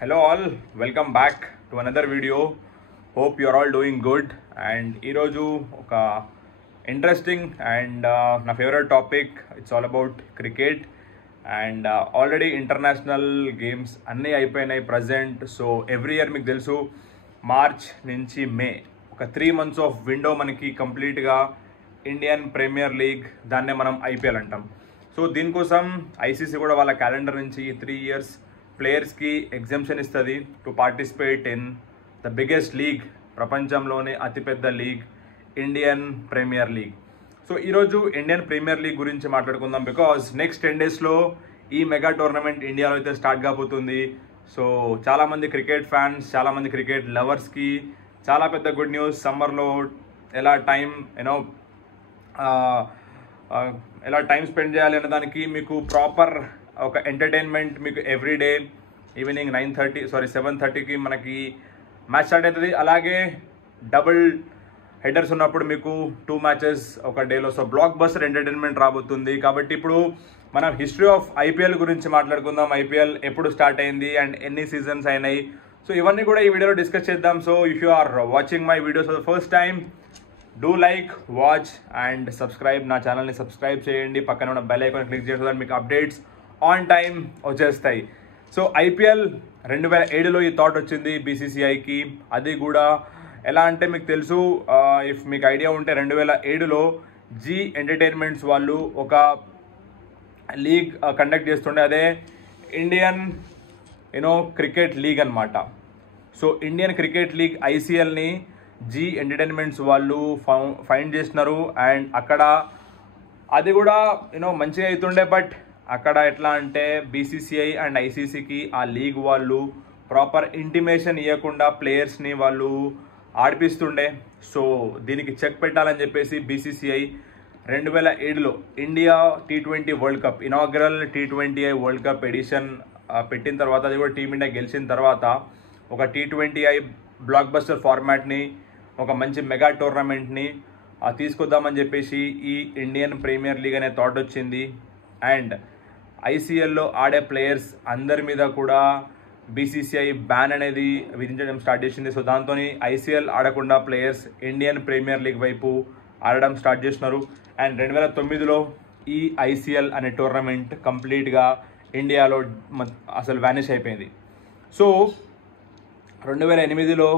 Hello all, welcome back to another video. Hope you're all doing good. And ఈరోజు ఒక interesting and నా favourite topic. It's all about cricket. And already international games అన్నీ అయిపోయినాయి present. So every year మీకు తెలుసు March నుంచి మే ఒక 3 months of window మనకి కంప్లీట్గా ఇండియన్ ప్రీమియర్ లీగ్, దాన్నే మనం ఐపీఎల్ అంటాం. సో దీనికోసం ఐసీసీ కూడా వాళ్ళ క్యాలెండర్ నుంచి 3 years ప్లేయర్స్కి ఎగ్జామ్షన్ ఇస్తుంది to participate in the biggest league, ప్రపంచంలోనే అతిపెద్ద లీగ్, ఇండియన్ ప్రీమియర్ లీగ్. సో ఈరోజు ఇండియన్ ప్రీమియర్ లీగ్ గురించి మాట్లాడుకుందాం. బికాజ్ నెక్స్ట్ 10 daysలో ఈ మెగా టోర్నమెంట్ ఇండియాలో అయితే స్టార్ట్ కాబోతుంది. సో చాలామంది క్రికెట్ ఫ్యాన్స్, చాలామంది క్రికెట్ లవర్స్కి చాలా పెద్ద గుడ్ న్యూస్. సమ్మర్లో ఎలా టైం స్పెండ్ చేయాలి అనే దానికి మీకు ప్రాపర్ ఒక ఎంటర్టైన్మెంట్ మీకు ఎవ్రీడే ఈవినింగ్ 7:30కి మనకి మ్యాచ్ స్టార్ట్ అవుతుంది. అలాగే డబుల్ హెడర్స్ ఉన్నప్పుడు మీకు 2 matches ఒక డేలో. సో బ్లాక్ బస్టర్ ఎంటర్టైన్మెంట్ రాబోతుంది. కాబట్టి ఇప్పుడు మనం హిస్టరీ ఆఫ్ ఐపీఎల్ గురించి మాట్లాడుకుందాం. ఐపీఎల్ ఎప్పుడు స్టార్ట్ అయింది అండ్ ఎన్ని సీజన్స్ అయినాయి, సో ఇవన్నీ కూడా ఈ వీడియోలో డిస్కస్ చేద్దాం. So if you are watching my videos for the first time, do like, watch and subscribe. నా ఛానల్ని సబ్స్క్రైబ్ చేయండి, పక్కన ఉన్న బెల్ ఐకాన్ క్లిక్ చేసి మీకు అప్డేట్స్ ఆన్ టైం వచ్చేస్తాయి. సో ఐపీఎల్ 2007లో ఈ థాట్ వచ్చింది బీసీసీఐకి. అది కూడా ఎలా అంటే మీకు తెలుసు, ఇఫ్ మీకు ఐడియా ఉంటే 2007లో జీ ఎంటర్టైన్మెంట్స్ వాళ్ళు ఒక లీగ్ కండక్ట్ చేస్తుండే, అదే ఇండియన్ క్రికెట్ లీగ్ అనమాట. సో ఇండియన్ క్రికెట్ లీగ్ ఐసీఎల్ని జీ ఎంటర్టైన్మెంట్స్ వాళ్ళు ఫైండ్ చేసినారు. అండ్ అక్కడ అది కూడా మంచిగా అవుతుండే. బట్ అక్కడ ఎట్లా అంటే బీసీసీఐ అండ్ ఐసీసీకి ఆ లీగ్ వాళ్ళు ప్రాపర్ ఇంటిమేషన్ ఇవ్వకుండా ప్లేయర్స్ని వాళ్ళు ఆడిపిస్తుండే. సో దీనికి చెక్ పెట్టాలని చెప్పేసి బీసీసీఐ 2007లో India T20 world cup, inaugural T20I world cup edition పెట్టిన తర్వాత, అది కూడా టీమిండియా గెలిచిన తర్వాత ఒక T20I బ్లాక్ బస్టర్ ఫార్మాట్ని, ఒక మంచి మెగా టోర్నమెంట్ని తీసుకొద్దామని చెప్పేసి ఈ ఇండియన్ ప్రీమియర్ లీగ్ అనే థాట్ వచ్చింది. అండ్ ఐసీఎల్లో ఆడే ప్లేయర్స్ అందరి మీద కూడా బీసీసీఐ బ్యాన్ అనేది విధించడం స్టార్ట్ చేసింది. సో దాంతో ఐసీఎల్ ఆడకుండా ప్లేయర్స్ ఇండియన్ ప్రీమియర్ లీగ్ వైపు ఆడడం స్టార్ట్ చేస్తున్నారు. అండ్ 2009లో ఈ ఐసీఎల్ అనే టోర్నమెంట్ కంప్లీట్గా ఇండియాలో అసలు వ్యానిష్ అయిపోయింది. సో 2008లో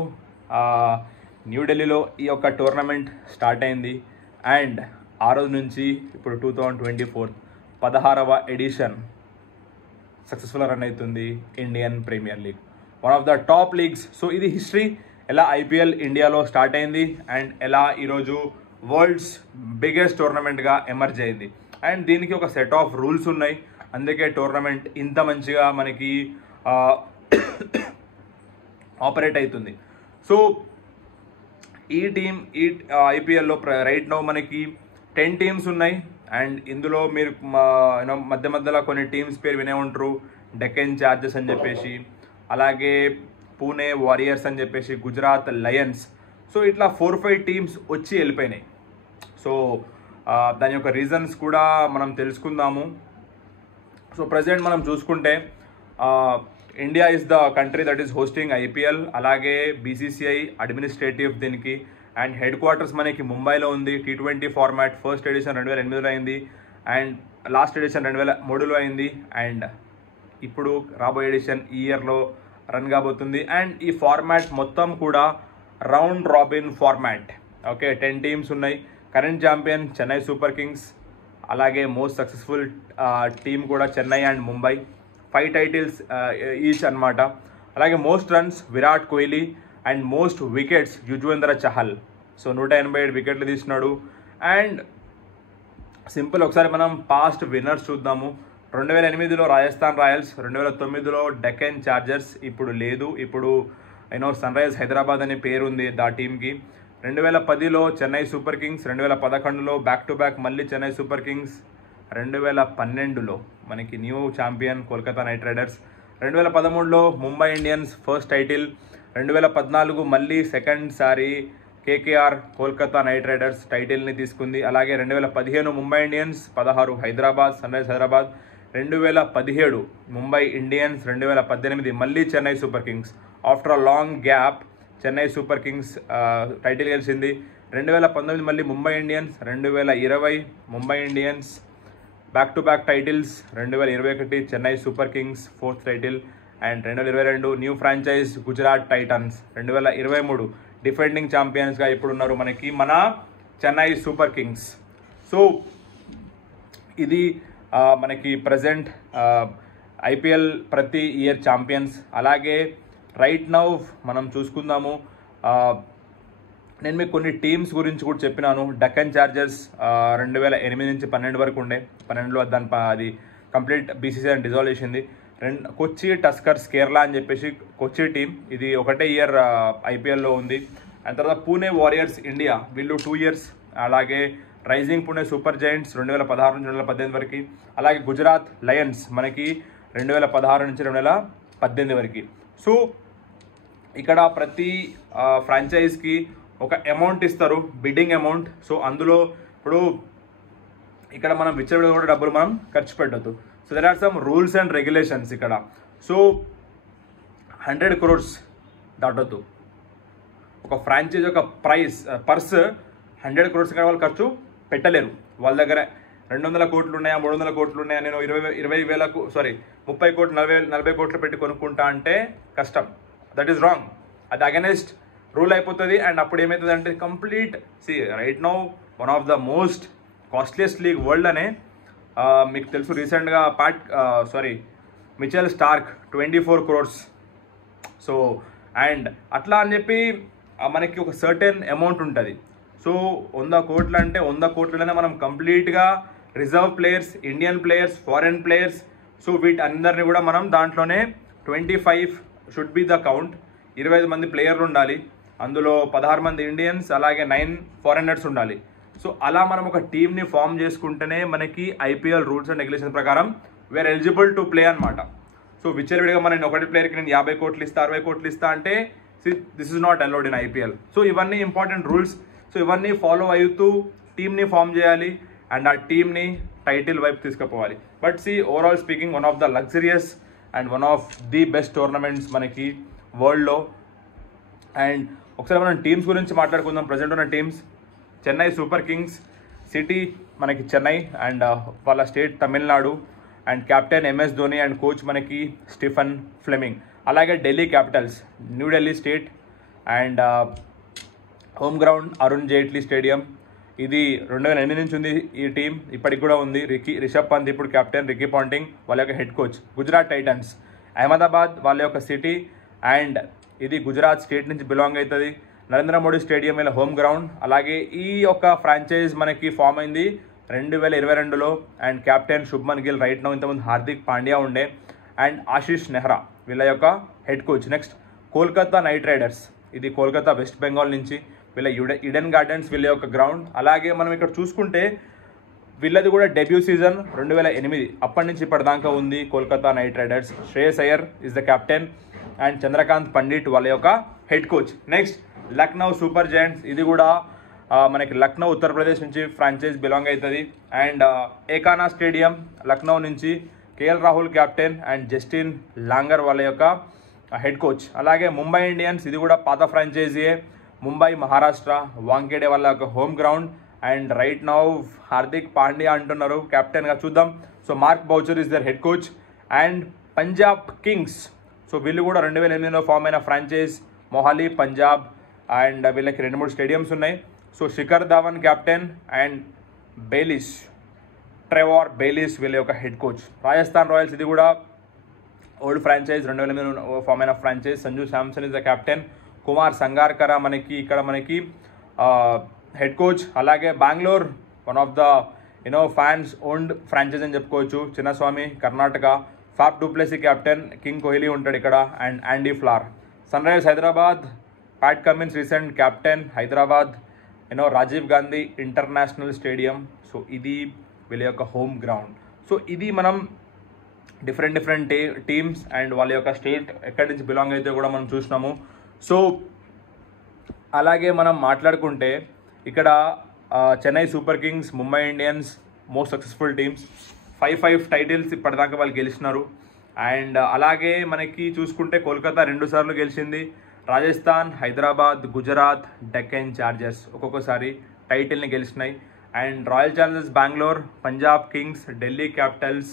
న్యూఢిల్లీలో ఈ యొక్క టోర్నమెంట్ స్టార్ట్ అయింది. అండ్ ఆ రోజు నుంచి ఇప్పుడు 2024 16వ ఎడిషన్ సక్సెస్ఫుల్గా రన్ అవుతుంది Indian Premier League, one of the top leagues. So ఇది హిస్టరీ, ఎలా ఐపీఎల్ ఇండియాలో స్టార్ట్ అయింది అండ్ ఎలా ఈరోజు వరల్డ్స్ బిగ్గెస్ట్ టోర్నమెంట్గా ఎమర్జ్ అయింది. అండ్ దీనికి ఒక సెట్ ఆఫ్ రూల్స్ ఉన్నాయి, అందుకే టోర్నమెంట్ ఇంత మంచిగా మనకి ఆపరేట్ అవుతుంది. సో ఈ ఐపీఎల్లో రైట్ నౌ మనకి 10 teams ఉన్నాయి. అండ్ ఇందులో మీరు మధ్యలో కొన్ని టీమ్స్ పేరు వినే ఉంటారు, డెక్కన్ చార్జర్స్ అని చెప్పేసి, అలాగే పూణే వారియర్స్ అని చెప్పేసి, గుజరాత్ లయన్స్. సో ఇట్లా 4-5 teams వచ్చి వెళ్ళిపోయినాయి. సో దాని యొక్క రీజన్స్ కూడా మనం తెలుసుకుందాము. సో ప్రజెంట్ మనం చూసుకుంటే India is the country that is hosting IPL. అలాగే బీసీసీఐ అడ్మినిస్ట్రేటివ్ దీనికి అండ్ హెడ్ క్వార్టర్స్ మనకి ముంబైలో ఉంది. T20 ఫార్మాట్ ఫస్ట్ ఎడిషన్ 2008లో అయింది అండ్ లాస్ట్ ఎడిషన్ 2003లో అయింది. అండ్ ఇప్పుడు రాబోయే ఎడిషన్ ఈ ఇయర్లో రన్ కాబోతుంది. అండ్ ఈ ఫార్మాట్ మొత్తం కూడా round robin format. Okay, 10 teams ఉన్నాయి. Current champion Chennai Super Kings, అలాగే మోస్ట్ సక్సెస్ఫుల్ టీమ్ కూడా Chennai and Mumbai, 5 titles each అనమాట. అలాగే most runs Virat Kohli and most wickets Yuzvendra Chahal. So 187 వికెట్లు తీసినాడు. అండ్ సింపుల్, ఒకసారి మనం పాస్ట్ విన్నర్స్ చూద్దాము. 2008లో రాజస్థాన్ రాయల్స్, 2009లో డెక్కన్ చార్జర్స్, ఇప్పుడు లేదు, ఇప్పుడు సన్ రైజర్స్ హైదరాబాద్ అనే పేరు ఉంది ఆ టీంకి. 2010లో చెన్నై సూపర్ కింగ్స్, 2011లో బ్యాక్ టు బ్యాక్ మళ్ళీ చెన్నై సూపర్ కింగ్స్, 2012లో మనకి new champion Kolkata Knight Riders, 2013లో ముంబై ఇండియన్స్ ఫస్ట్ టైటిల్, 2014 మళ్ళీ సెకండ్ సారి కేకేఆర్ కోల్కతా నైట్ రైడర్స్ టైటిల్ని తీసుకుంది. అలాగే 2015 Mumbai Indians, 16 Hyderabad Sunrisers Hyderabad, 2017 Mumbai Indians, 2018 మళ్ళీ Chennai Super Kings. After a long gap Chennai Super Kings title గెలిచింది. 2019 మళ్ళీ Mumbai Indians, 2020 Mumbai Indians back to back titles, 2021 Chennai Super Kings 4th title, and 2022 new franchise Gujarat Titans, 2023 defending ఛాంపియన్స్గా ఇప్పుడున్నారు మనకి మన చెన్నై సూపర్ కింగ్స్. సో ఇది మనకి present IPL ప్రతి ఇయర్ ఛాంపియన్స్. అలాగే రైట్ నౌ మనం చూసుకుందాము, నేను మీకు కొన్ని టీమ్స్ గురించి కూడా చెప్పినాను. డక్కన్ చార్జర్స్ 2008 నుంచి 12 వరకు ఉండే, 12లో అది కంప్లీట్ బీసీసీ అని డిజాల్వ్ చేసింది. కొచ్చి టస్కర్స్ కేరళ అని చెప్పేసి కొచ్చి టీం, ఇది ఒకటే ఇయర్ ఐపీఎల్లో ఉంది. అండ్ తర్వాత పూణే వారియర్స్ ఇండియా, వీళ్ళు 2 years. అలాగే రైజింగ్ పూణే సూపర్ జైంట్స్ 2016 నుంచి 2018 వరకు. అలాగే గుజరాత్ లయన్స్ మనకి 2016 నుంచి 2018 వరకు. సో ఇక్కడ ప్రతి ఫ్రాంచైజ్కి ఒక అమౌంట్ ఇస్తారు, బిడ్డింగ్ అమౌంట్. సో అందులో ఇప్పుడు ఇక్కడ మనం విచ్చలవిడిగా కూడా డబ్బులు మనం ఖర్చు పెట్టద్దు. So there are some rules and regulations ఇక్కడ. సో 100 crores దాటొద్దు. ఒక ఫ్రాంచైజ్ ఒక పర్స్ 100 crores కంటే వాళ్ళు ఖర్చు పెట్టలేరు. వాళ్ళ దగ్గర 200 కోట్లు ఉన్నాయా, 300 కోట్లు ఉన్నాయా, నేను 30 కోట్లు 40 కోట్లు పెట్టి కొనుక్కుంటా అంటే కష్టం. That is wrong. అది అగెనెస్ట్ రూల్ అయిపోతుంది. అండ్ అప్పుడు ఏమవుతుంది అంటే complete right now one of the most costliest league world అనే మీకు తెలుసు. రీసెంట్గా Mitchell Starc 24 crores. So and అట్లా అని చెప్పి మనకి ఒక సర్టెన్ అమౌంట్ ఉంటుంది. సో 100 కోట్లు అంటే 100 కోట్లనే మనం కంప్లీట్గా reserve players, Indian players, foreign players, so వీటందరినీ కూడా మనం దాంట్లోనే 25 షుడ్ బి ద కౌంట్. 25 మంది ప్లేయర్లు ఉండాలి, అందులో 16 మంది ఇండియన్స్, అలాగే 9 ఫారెనర్స్ ఉండాలి. సో అలా మనం ఒక టీమ్ని ఫామ్ చేసుకుంటేనే మనకి ఐపీఎల్ రూల్స్ అండ్ రెగ్యులేషన్ ప్రకారం వీఆర్ ఎలిజిబుల్ టు ప్లే అనమాట. సో విచ్చలవిడిగా మనం ఒకటి ప్లేయర్కి నేను 50 కోట్లు ఇస్తా, 60 కోట్లు ఇస్తా అంటే this is not allowed in IPL. So ఇవన్నీ ఇంపార్టెంట్ రూల్స్. సో ఇవన్నీ ఫాలో అవుతూ టీమ్ని ఫామ్ చేయాలి అండ్ ఆ టీమ్ని టైటిల్ వైపు తీసుకుపోవాలి. But overall speaking one of the luxurious and one of the best tournaments మనకి వరల్డ్లో. అండ్ ఒకసారి మనం టీమ్స్ గురించి మాట్లాడుకుందాం. ప్రజెంట్ ఉన్న teams: Chennai Super Kings, city మనకి చెన్నై అండ్ వాళ్ళ state Tamil Nadu, and captain MS Dhoni and coach మనకి స్టీఫెన్ ఫ్లెమింగ్. అలాగే Delhi Capitals, New Delhi state and home ground Arun Jaitley stadium. ఇది 2008 నుంచి ఉంది ఈ టీం, ఇప్పటికి కూడా ఉంది. రిషబ్ పంత్ ఇప్పుడు కెప్టెన్, రికీ పాంటింగ్ వాళ్ళ యొక్క head coach. Gujarat Titans Ahmedabad వాళ్ళ యొక్క సిటీ అండ్ ఇది గుజరాత్ స్టేట్ నుంచి బిలాంగ్ అవుతుంది. నరేంద్ర మోడీ స్టేడియం వీళ్ళ హోమ్ గ్రౌండ్. అలాగే ఈ యొక్క ఫ్రాంచైజ్ మనకి ఫామ్ అయింది 2022లో and captain Shubman Gill right now. ఇంతకుముందు హార్దిక్ పాండ్యా ఉండే అండ్ ఆశీష్ నెహ్రా వీళ్ళ యొక్క head coach. Next Kolkata Knight Riders, ఇది కోల్కతా వెస్ట్ బెంగాల్ నుంచి, వీళ్ళ ఈడెన్ గార్డెన్స్ వీళ్ళ యొక్క గ్రౌండ్. అలాగే మనం ఇక్కడ చూసుకుంటే వీళ్ళది కూడా డెబ్యూ సీజన్ 2008, అప్పటి నుంచి ఇప్పటిదాకా ఉంది Kolkata Knight riders. Shreyas Iyer is the captain and Chandrakant Pandit వాళ్ళ యొక్క head coach. Next Lucknow super Giants, ఇది కూడా మనకి లక్నో ఉత్తరప్రదేశ్ నుంచి ఫ్రాంచైజ్ బిలాంగ్ అవుతుంది. అండ్ ఏకానా స్టేడియం లక్నో నుంచి KL Rahul captain and Justin longer వాళ్ళ యొక్క హెడ్ కోచ్. అలాగే ముంబై ఇండియన్స్, ఇది కూడా పాత ఫ్రాంచైజీయే, ముంబై మహారాష్ట్ర, వాంకేడే వాళ్ళ యొక్క home ground. And right now Hardik Pandya అంటున్నారు కెప్టెన్గా, చూద్దాం. So Mark Boucher is the head coach. And Punjab Kings, so వీళ్ళు కూడా 2008లో ఫామ్ అయిన ఫ్రాంచైజ్, మొహాలీ పంజాబ్. అండ్ వీళ్ళకి 2-3 స్టేడియంస్ ఉన్నాయి. So Shikhar Dhawan captain and Trevor Bayliss వీళ్ళ యొక్క హెడ్ కోచ్. రాజస్థాన్ రాయల్స్, ఇది కూడా ఓల్డ్ ఫ్రాంచైజ్, 2008 ఫామ్ అయిన franchise. Sanju Samson is the captain. Kumar Sangakkara ఇక్కడ మనకి హెడ్ కోచ్. అలాగే Bengaluru, one of the fans owned franchise అని చెప్పుకోవచ్చు. Chinnaswamy Karnataka, Faf du Plessis captain, king Kohli ఉంటాడు ఇక్కడ and Andy Flower. Sunrisers Hyderabad, Pat Cummins recent captain Hyderabad, Rajiv Gandhi international stadium. So ఇది వీళ్ళ యొక్క హోమ్ గ్రౌండ్. సో ఇది మనం డిఫరెంట్ టీమ్స్ అండ్ వాళ్ళ యొక్క స్టేట్ ఎక్కడి నుంచి బిలాంగ్ అయితే కూడా మనం చూసినాము. సో అలాగే మనం మాట్లాడుకుంటే ఇక్కడ Chennai Super Kings, Mumbai Indians most successful teams. 5 titles ఇప్పటిదాకా వాళ్ళు గెలిచినారు. అండ్ అలాగే మనకి చూసుకుంటే కోల్కతా 2 సార్లు గెలిచింది, రాజస్థాన్, హైదరాబాద్, గుజరాత్, డెక్కన్ చార్జర్స్ ఒక్కొక్కసారి టైటిల్ని గెలిచినాయి. And Royal Challengers Bengaluru, Punjab Kings, Delhi Capitals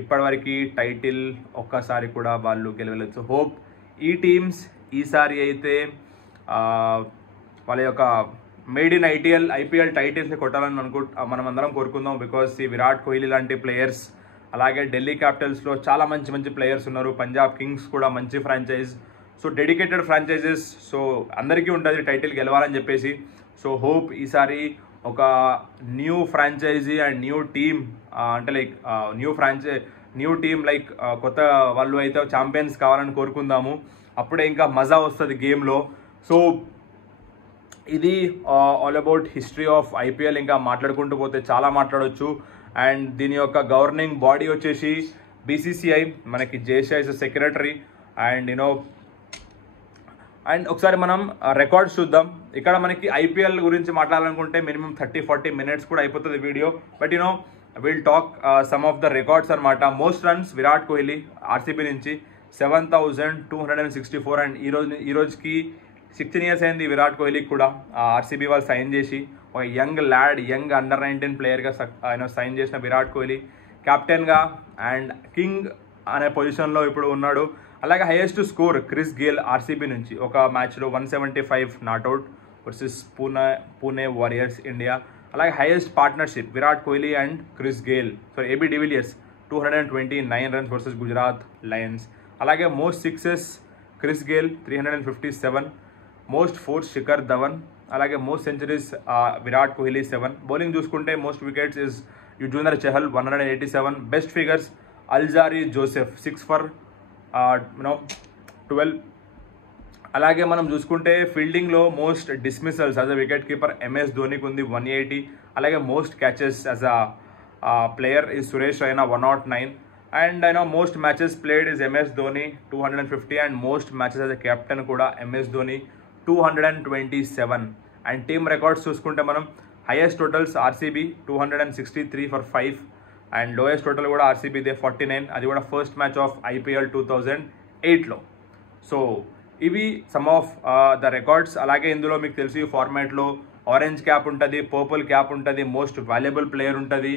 ఇప్పటివరకు టైటిల్ ఒక్కసారి కూడా వాళ్ళు గెలవలేదు. సో హోప్ ఈ టీమ్స్ ఈసారి అయితే వాళ్ళ యొక్క మేడ్ ఇన్ ఐపీఎల్ టైటిల్స్ని కొట్టాలని మనం అందరం కోరుకుందాం. బికాస్ ఈ విరాట్ కోహ్లీ లాంటి ప్లేయర్స్, అలాగే ఢిల్లీ క్యాపిటల్స్లో చాలా మంచి ప్లేయర్స్ ఉన్నారు, పంజాబ్ కింగ్స్ కూడా మంచి franchise, so dedicated franchises. So అందరికీ ఉంటుంది టైటిల్ గెలవాలని చెప్పేసి. సో హోప్ ఈసారి ఒక new franchise and new team, అంటే లైక్ న్యూ టీమ్ లైక్ కొత్త వాళ్ళు అయితే ఛాంపియన్స్ కావాలని కోరుకుందాము. అప్పుడే ఇంకా మజా వస్తుంది గేమ్లో. సో ఇది all about history of IPL. ఇంకా మాట్లాడుకుంటూ పోతే చాలా మాట్లాడవచ్చు. అండ్ దీని యొక్క గవర్నింగ్ బాడీ వచ్చేసి బీసీసీఐ, మనకి జేసీ సెక్రటరీ. అండ్ అండ్ ఒకసారి మనం రికార్డ్స్ చూద్దాం. ఇక్కడ మనకి ఐపీఎల్ గురించి మాట్లాడాలనుకుంటే మినిమం 30-40 మినిట్స్ కూడా అయిపోతుంది video. But will talk some of the records అనమాట. Most runs Virat Kohli RCB నుంచి 7,264. అండ్ ఈ రోజుకి 16 years అయింది విరాట్ కోహ్లీకి కూడా. ఆర్సీబీ వాళ్ళు సైన్ చేసి ఒక యంగ్ అండర్ 19 ప్లేయర్గా ఆయన సైన్ చేసిన విరాట్ కోహ్లీ కెప్టెన్గా అండ్ కింగ్ అనే పొజిషన్లో ఇప్పుడు ఉన్నాడు. అలాగే highest score Chris Gayle RCB నుంచి ఒక మ్యాచ్లో 175 not out versus Pune Warriors India. అలాగే highest partnership Virat Kohli and Chris Gayle, AB de Villiers 229 runs versus Gujarat Lions. అలాగే most sixes Chris Gayle 357, most fours Shikhar Dhawan. అలాగే most centuries Virat Kohli 7. Bowling చూసుకుంటే most wickets is Yuzvendra Chahal 187. Best figures Alzarri Joseph 6 for 12. అలాగే మనం చూసుకుంటే ఫీల్డింగ్లో most dismissals as a wicket keeper MS ధోనికి ఉంది 180. అలాగే most catches as a player is Suresh Raina 109. And most matches played is MS Dhoni 250. And most matches as a captain కూడా MS Dhoni 227. And team records చూసుకుంటే మనం highest totals RCB 263 for 5. And lowest total కూడా ఆర్సీబీదే 49. అది కూడా ఫస్ట్ మ్యాచ్ ఆఫ్ ఐపీఎల్ 2008లో. So ఇవి some of the records. అలాగే ఇందులో మీకు తెలిసి ఫార్మాట్లో ఆరెంజ్ క్యాప్ ఉంటుంది, పర్పుల్ క్యాప్ ఉంటుంది, మోస్ట్ వాల్యుబుల్ ప్లేయర్ ఉంటుంది.